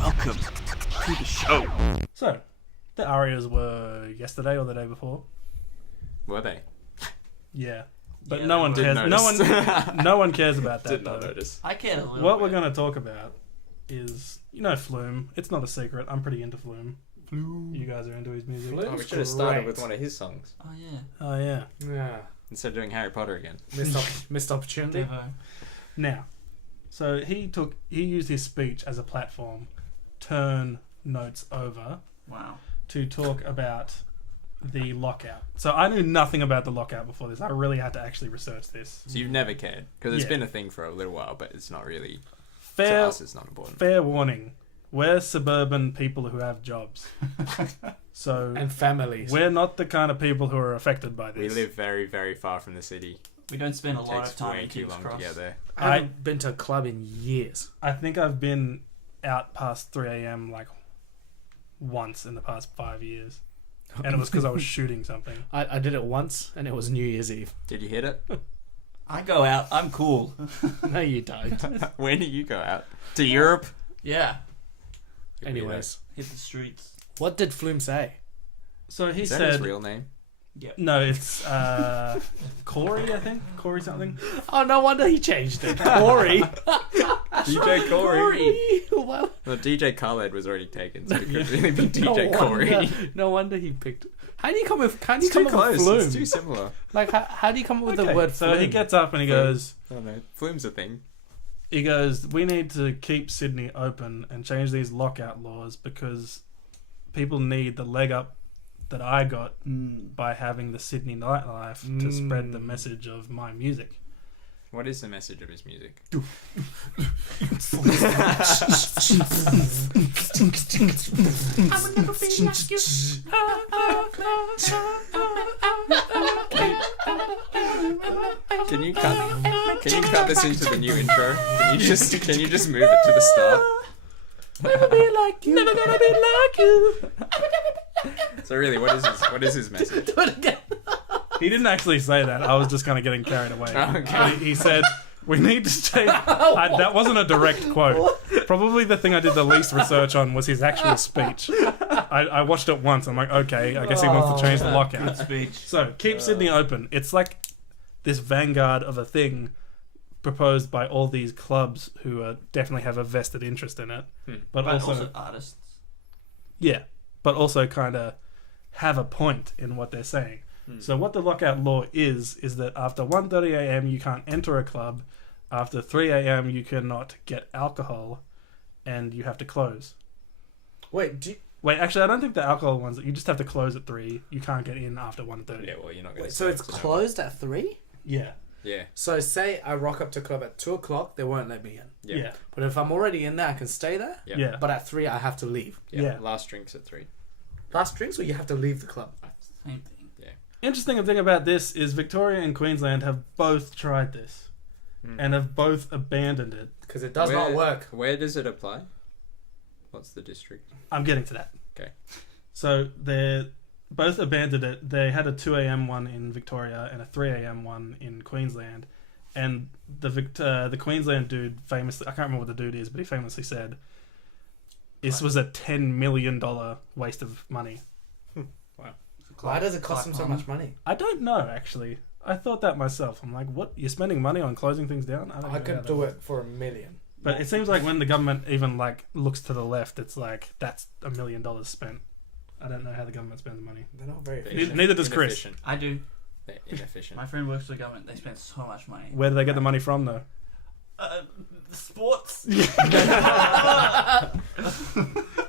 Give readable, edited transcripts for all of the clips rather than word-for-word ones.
Welcome to the show. So, the Arias were yesterday or the day before. Were they? Yeah, but Yeah, no they one were. cares. No one cares about that. Did not though. notice. I care a little What bit. we're going to talk about is, Flume. It's not a secret. I'm pretty into Flume. You guys are into his music. Oh, we should have started with one of his songs Oh, yeah. Oh yeah. Yeah. instead of doing Harry Potter again. Missed opportunity. Devo. Now, so he used his speech as a platform, turn notes over Wow. to talk about the lockout. So I knew nothing about the lockout before this. I really had to actually research this. So you've never cared because it's Yeah. been a thing for a little while, but it's not really. To Fair, us, it's not important. fair warning. We're suburban people who have jobs. So And families. we're not the kind of people who are affected by We this. live very, very far from the city. We don't spend a It lot takes of time way in too King's long Cross. to get there. I haven't been to a club in years. I think I've been out past 3 a.m. like once in the past 5 years. And it was because I was shooting something. I did it once, and it was New Year's Eve. Did you hit it? I go out. I'm cool. No, you don't. When did you go out? To Europe? Yeah. Anyways, Hit the streets. what did Flume say? So he Is that said... his real name? Yep. No, it's Corey, I think. Corey something. Oh, no wonder he changed it. Corey. DJ Corey. Well, Well, DJ Khaled was already taken, so it could really be no DJ Corey. wonder- No wonder he picked. How do you come with? Can you It's come too up with close. Flume? It's too similar. Like, how do you come up with the Okay, word so Flume? he gets up and he Flume. goes... I don't know. Flume's a thing. He goes, we need to keep Sydney open and change these lockout laws because people need the leg up that I got by having the Sydney nightlife to spread the message of my music. What is the message of his music? I would never be like you. Can you cut this into the new intro? Can you just move it to the start? Never be like you. Never gonna be like you. So really, what is his message? Do it again. He didn't actually say that. I was just kind of getting carried away. Okay. He said, we need to change... that wasn't a direct quote. Probably the thing I did the least research on was his actual speech. I watched it once. I'm like, okay, I guess he wants to change the lockout. Speech. So, keep Sydney open. It's like this vanguard of a thing proposed by all these clubs who definitely have a vested interest in it. But also artists. yeah, but also kind of have a point in what they're saying. So what the lockout law is that after 1:30 a.m. you can't enter a club, after 3 a.m. you cannot get alcohol, and you have to close. Wait, Wait, actually, I don't think the alcohol ones. You just have to close at 3. You can't get in after 1:30. Yeah, well, you're not going to. so it's closed at 3? Yeah. Yeah. So say I rock up to club at 2 o'clock, they won't let me in. Yeah. But if I'm already in there, I can stay there. Yeah. Yeah. But at 3, I have to leave. Yeah. Last drinks at 3. Last drinks, or you have to leave the club? Same thing. Interesting thing about this is Victoria and Queensland have both tried this and have both abandoned it. Because it does not work. Where does it apply? What's the district? I'm getting to that. Okay. So they both abandoned it. They had a 2 a.m. one in Victoria and a 3 a.m. one in Queensland. And the Queensland dude famously, I can't remember what the dude is, but he famously said, this was a $10 million waste of money. Why does it cost them so much money? I don't know, actually. I thought that myself. I'm like, what? You're spending money on closing things down? don't know I how could that do works. it for $1 million. But it seems like when the government even like looks to the left, it's like, that's $1 million spent. I don't know how the government spends money. They're not very They're efficient. Neither does Chris. Inefficient. I do. They're inefficient. My friend works for the government. They spend so much money. Where do they get the money from, though? Sports.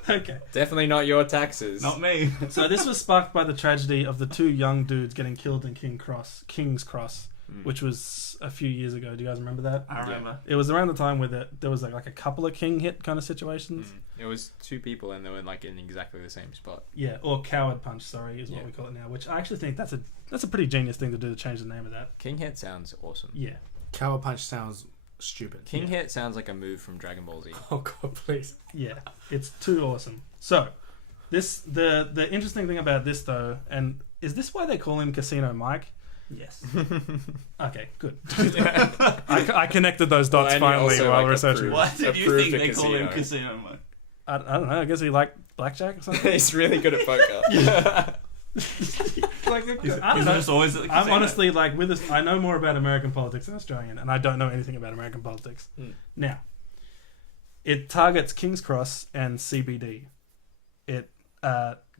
Okay. Definitely not your taxes. Not me. So this was sparked by the tragedy of the 2 young dudes getting killed in King's Cross, which was a few years ago. Do you guys remember that? I remember. It was around the time where there was like a couple of king hit kind of situations. It was 2 people and they were like in exactly the same spot. Yeah, or coward punch, sorry, is what we call it now. Which I actually think that's a pretty genius thing to do to change the name of that. King Hit sounds awesome. Yeah. Cower Punch sounds stupid. King Hit sounds like a move from Dragon Ball Z. Oh god, please. Yeah, it's too awesome. So, the interesting thing about this though, and is this why they call him Casino Mike? Yes. Okay, good. I connected those dots Well, and you finally also, while like, researching. approve. Why did you Approved think a they call him casino. Casino Mike? I don't know. I guess he liked blackjack or something. He's really good at poker. Like, I He's don't know. just always at the I'm casino. honestly like with this. I know more about American politics than Australian, and I don't know anything about American politics. Now, it targets King's Cross and CBD. It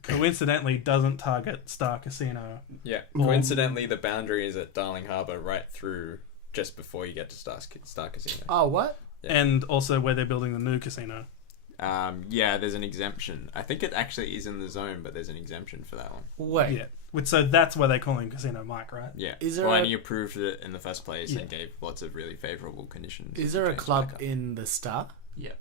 coincidentally doesn't target Star Casino. Yeah. Coincidentally, the boundary is at Darling Harbour, right through just before you get to Star Casino. Oh, what? Yeah. And also where they're building the new casino. Yeah, there's an exemption. I think it actually is in the zone, but there's an exemption for that one. Wait. Yeah. So that's why they call him Casino Mike, right? Yeah. Is there and a- he approved it in the first place Yeah. and gave lots of really favourable conditions. Is to there a change club back up. in the Star? Yeah.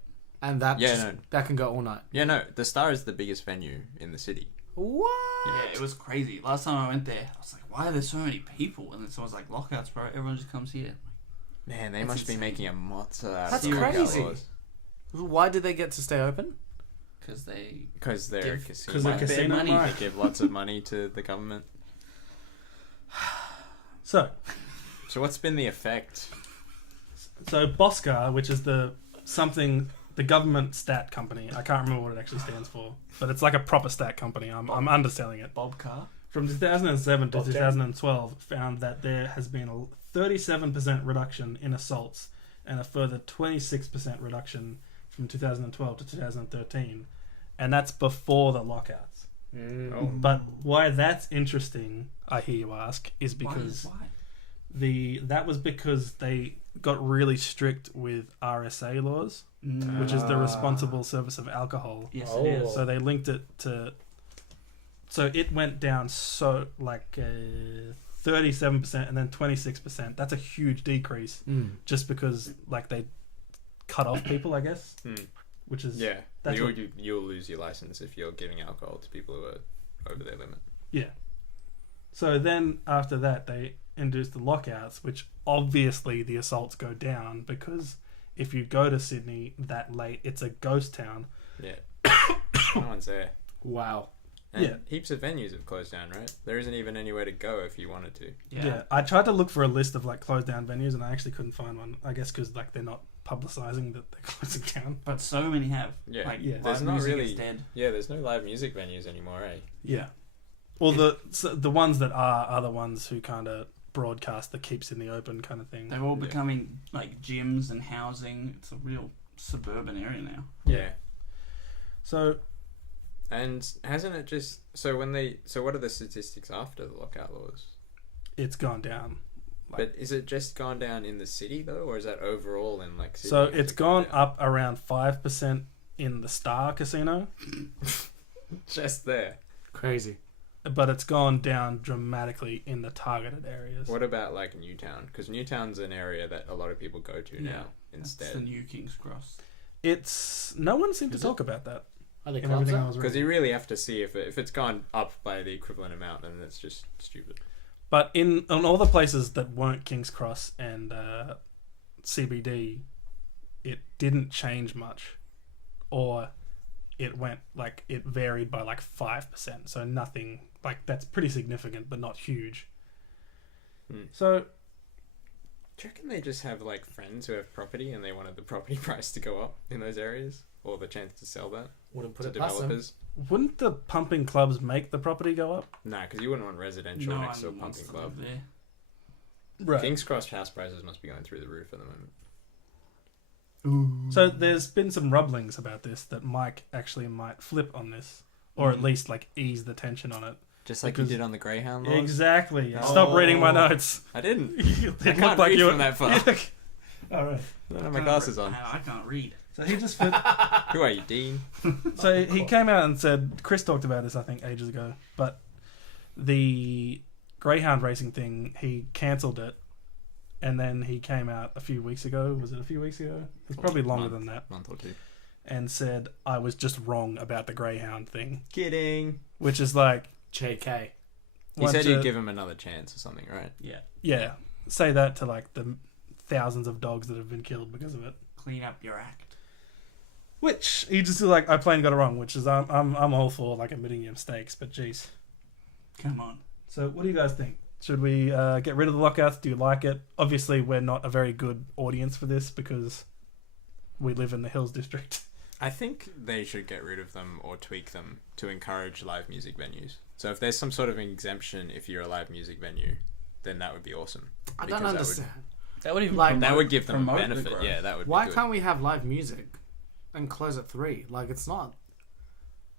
And that Yeah, just, no. that can go all night. Yeah, no. The Star is the biggest venue in the city. What? Yeah, it was crazy. Last time I went there, I was like, why are there so many people? And then someone's like, lockouts, bro. Everyone just comes here. Man, they That's must be insane. making a monster out That's of lockout crazy. laws. Why did they get to stay open? Because they... Because they're a Give- casino. 'cause they're Their casino money. Mike. They give lots of money to the government. So So what's been the effect? Bosca, which is the government stat company. I can't remember what it actually stands for, but it's like a proper stat company. I'm underselling it. Bob Carr? From 2007 to Okay. 2012, found that there has been a 37% reduction in assaults and a further 26% reduction from 2012 to 2013, and that's before the lockouts. Oh. But why that's interesting, I hear you ask, is because Why? that was because they got really strict with RSA laws, which is the Ah. responsible service of alcohol. Yes, Oh. it is. So they linked it to. So it went down 37% and then 26%. That's a huge decrease, just because like they cut off people, I guess. Which is Yeah. That's You'll lose your license if you're giving alcohol to people who are over their limit. yeah. So then after that they introduced the lockouts, which obviously the assaults go down because if you go to Sydney that late, it's a ghost town. Yeah. No one's there. Wow. And Yeah. heaps of venues have closed down, right? There isn't even anywhere to go if you wanted to. Yeah. I tried to look for a list of like closed down venues and I actually couldn't find one. I guess because like they're not publicizing that they're closing down. But so many have. Yeah. Like, Yeah. live There's not music really- is dead. Yeah, there's no live music venues anymore, eh? Yeah. Well, the ones that are the ones who kind of broadcast the keep Sydney open kind of thing. They're all Yeah. becoming like gyms and housing. It's a real suburban area now. Yeah. So And hasn't it just so what are the statistics after the lockout laws? it's gone down. But is it just gone down in the city though, or is that overall in like Sydney? So Has it's it gone down? up around 5% in the Star Casino, just there. Crazy. but it's gone down dramatically in the targeted areas. What about like Newtown? Because Newtown's an area that a lot of people go to Yeah. now That's the instead. new King's Cross. It's no one seemed to Is it? talk about that Are they in clubs everything I there? was Because reading. you really have to see if it's gone up by the equivalent amount, then it's just stupid. But in all the places that weren't King's Cross and CBD, it didn't change much, or it went like it varied by like 5%. So nothing like that's pretty significant, but not huge. So Do you reckon they just have like friends who have property and they wanted the property price to go up in those areas, or the chance to sell that Wouldn't put to it past them. developers? wouldn't the pumping clubs make the property go up? Nah, because you wouldn't want residential No next to a one wants pumping to live club. there. Right. King's Cross house prices must be going through the roof at the moment. So there's been some rumblings about this that Mike actually might flip on this, or at least like ease the tension on it. Just like Because- you did on the Greyhound laws. Exactly. Oh. Stop reading my notes. I didn't. It I can't read from that far. All right. I don't have my glasses on. I can't read. So he just flipped. Who are you, Dean? So he came out and said, Chris talked about this, I think, ages ago, but the Greyhound racing thing, he cancelled it, and then he came out a few weeks ago. Was it a few weeks ago? It's probably longer than that. Month or two. And said, I was just wrong about the Greyhound thing, Kidding. which is like... JK. He said once he'd a- give him another chance or something, right? Yeah. Yeah, say that to like the thousands of dogs that have been killed because of it. Clean up your act. Which he just like I plain got it wrong. Which is I'm all for like admitting your mistakes, but geez. Come on. So what do you guys think? Should we get rid of the lockouts? Do you like it? Obviously, we're not a very good audience for this because we live in the Hills District. I think they should get rid of them or tweak them to encourage live music venues. So if there's some sort of an exemption if you're a live music venue, then that would be awesome. I Because don't understand. That would even Like, That would give them a promote the benefit. growth. Yeah, that would Why be good. can't we have live music and close at 3? Like, it's not.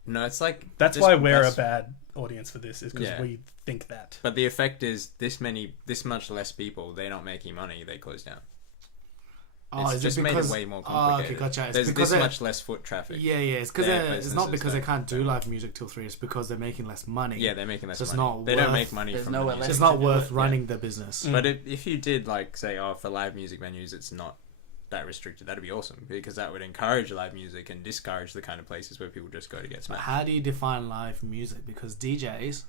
No, it's like... That's just why we're less- a bad audience for this, is because Yeah. we think that. But the effect is this much less people, they're not making money, they close down. Oh, It's is just it made because... it way more Oh, complicated. okay, gotcha. It's There's because this they're- much less foot traffic. Yeah, it's because Their it's not businesses because they don't- can't do live music till 3. It's because they're making less money. Yeah, they're making less So it's money. not They don't worth- make money there's from nowhere the left It's music. not to do worth it, running the business. But if you did, like, say, for live music venues, it's not that restricted, that'd be awesome, because that would encourage live music and discourage the kind of places where people just go to get But smacked. how do you define live music? Because DJs,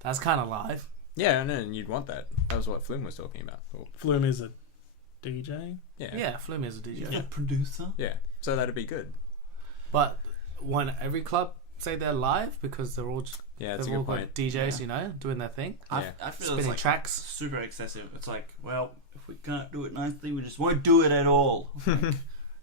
that's kind of live. Yeah, I know, and you'd want that. That was what Flume was talking about. Or- Flume is a DJ. Yeah, Flume is a DJ. Yeah, producer. Yeah, so that'd be good. But when every club say they're live because they're all Yeah, that's a they've all good got point. DJs, you know, doing their thing, Yeah. I feel spinning it's like tracks. super excessive. It's like, well, if we can't do it nicely, we just won't do it at all. Like,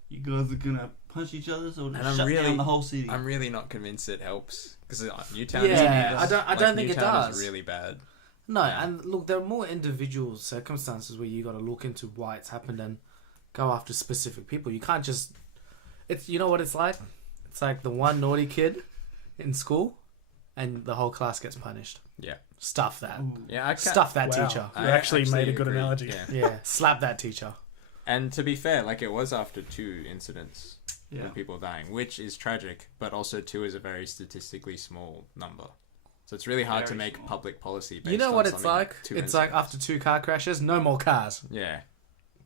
you guys are gonna punch each other, so we'll And just I'm shut really- down the whole city. I'm really not convinced it helps, because Newtown Yeah, is, I don't think it Newtown does. is really bad. No, Yeah. and look, there are more individual circumstances where you got to look into why it's happened and go after specific people. You can't just. It's you know what it's like. It's like the one naughty kid in school, and the whole class gets punished. Yeah. Stuff that. Ooh. Yeah, I can't, Stuff that Wow. teacher. You actually made a good agree. analogy. Yeah. Yeah, slap that teacher. And to be fair, like, it was after 2 incidents Yeah. with people dying, which is tragic, but also 2 is a very statistically small number. So it's really hard to Very make small. public policy based You know on what it's something like? 2 It's like incidents. after 2 car crashes, no more cars. Yeah,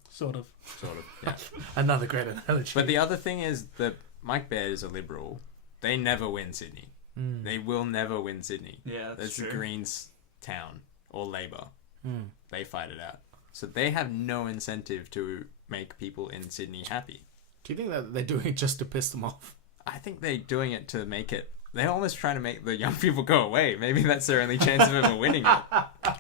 Sort of. sort of. Yeah. Another great analogy. But the other thing is that Mike Baird is a liberal. They never win Sydney. Mm. They will never win Sydney. Yeah, that's That's true. the Greens town or Labor. Mm. They fight it out. So they have no incentive to make people in Sydney happy. Do you think that they're doing it just to piss them off? I think they're doing it to make it. They're almost trying to make the young people go away. Maybe that's their only chance of ever winning it.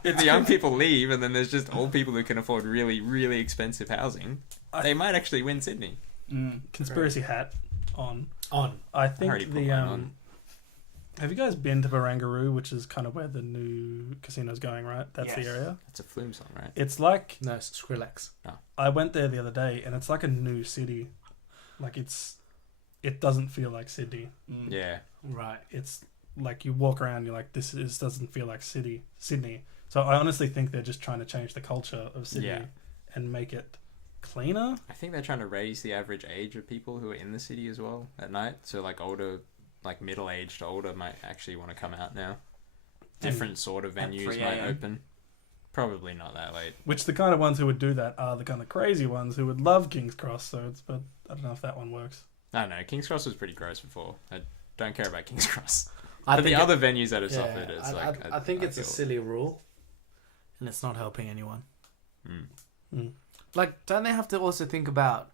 If the young people leave and then there's just old people who can afford really, really expensive housing, they might actually win Sydney. Conspiracy hat on. On. I think already put the mine on. Have you guys been to Barangaroo, which is kind of where the new casino's going, right? That's Yes. the area. That's a Flume song, right? It's like No, it's Skrillex. I went there the other day, and it's like a new city. Like it doesn't feel like Sydney. Yeah. Right. It's like you walk around, you're like, this doesn't feel like Sydney. So I honestly think they're just trying to change the culture of Sydney Yeah. and make it cleaner. I think they're trying to raise the average age of people who are in the city as well at night. So like older, like middle-aged to older might actually want to come out now. Different sort of At venues 3 might a.m. open. Probably not that late. Which the kind of ones who would do that are the kind of crazy ones who would love King's Cross. But I don't know if that one works. I don't know. King's Cross was pretty gross before. I don't care about King's Cross. I But the think other venues that have yeah, suffered, it's like... I think it's a feel- silly rule, and it's not helping anyone. Mm. Like, don't they have to also think about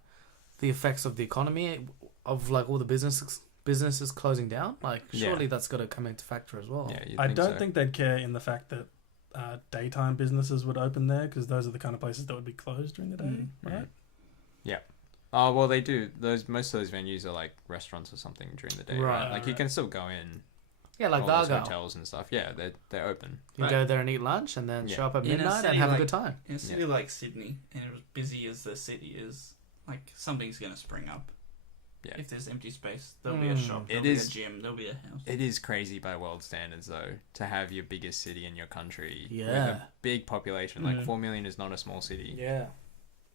the effects of the economy, of like all the businesses closing down? Like, surely that's got to come into factor as well. Yeah, I don't think they'd care in the fact that daytime businesses would open there, because those are the kind of places that would be closed during the day, right? Oh, well, they do. Most of those venues are like restaurants or something during the day, right? Like, you can still go in. Yeah, like all those Dargo. hotels and stuff. Yeah, they're open. You can go there and eat lunch, and then Yeah. show up at In a midnight and city have a like- good time. In a city like Sydney, and as busy as the city is, like something's gonna spring up. Yeah. If there's empty space, there'll be a shop. It There'll be is- a gym. There'll be a house. It is crazy by world standards, though, to have your biggest city in your country with Yeah. a big population. Like, Mm. 4 million is not a small city. Yeah,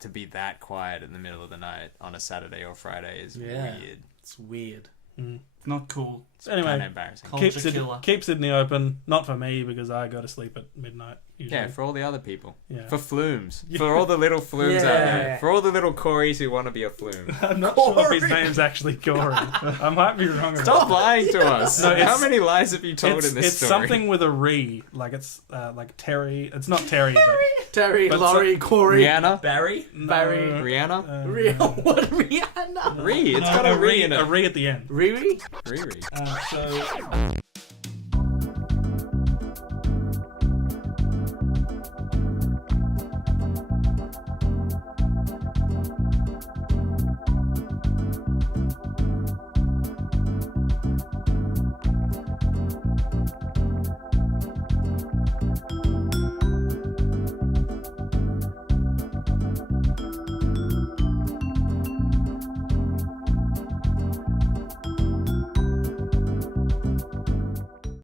To be that quiet in the middle of the night on a Saturday or Friday is Yeah. weird. it's weird. Mm. Not cool. It's Anyway, kind of embarrassing. Culture killer. Keep Sydney open. Not for me, because I go to sleep at midnight usually. Yeah, for all the other people. Yeah. For flumes. Yeah. For all the little flumes out Yeah. there. For all the little Corys who want to be a flume. I'm not sure if his Corey. name's actually Corey. I might be wrong. about Stop lying to us. No, How it's- many lies have you told it's, in this it's story? something with a re, like it's like Terry. It's not Terry, but Terry, But Laurie, Corey, Rihanna? Barry. Barry. Rihanna? Rihanna. What Rihanna? Ree. It's got a Ree in it. A re at the end. Riri? Riri. So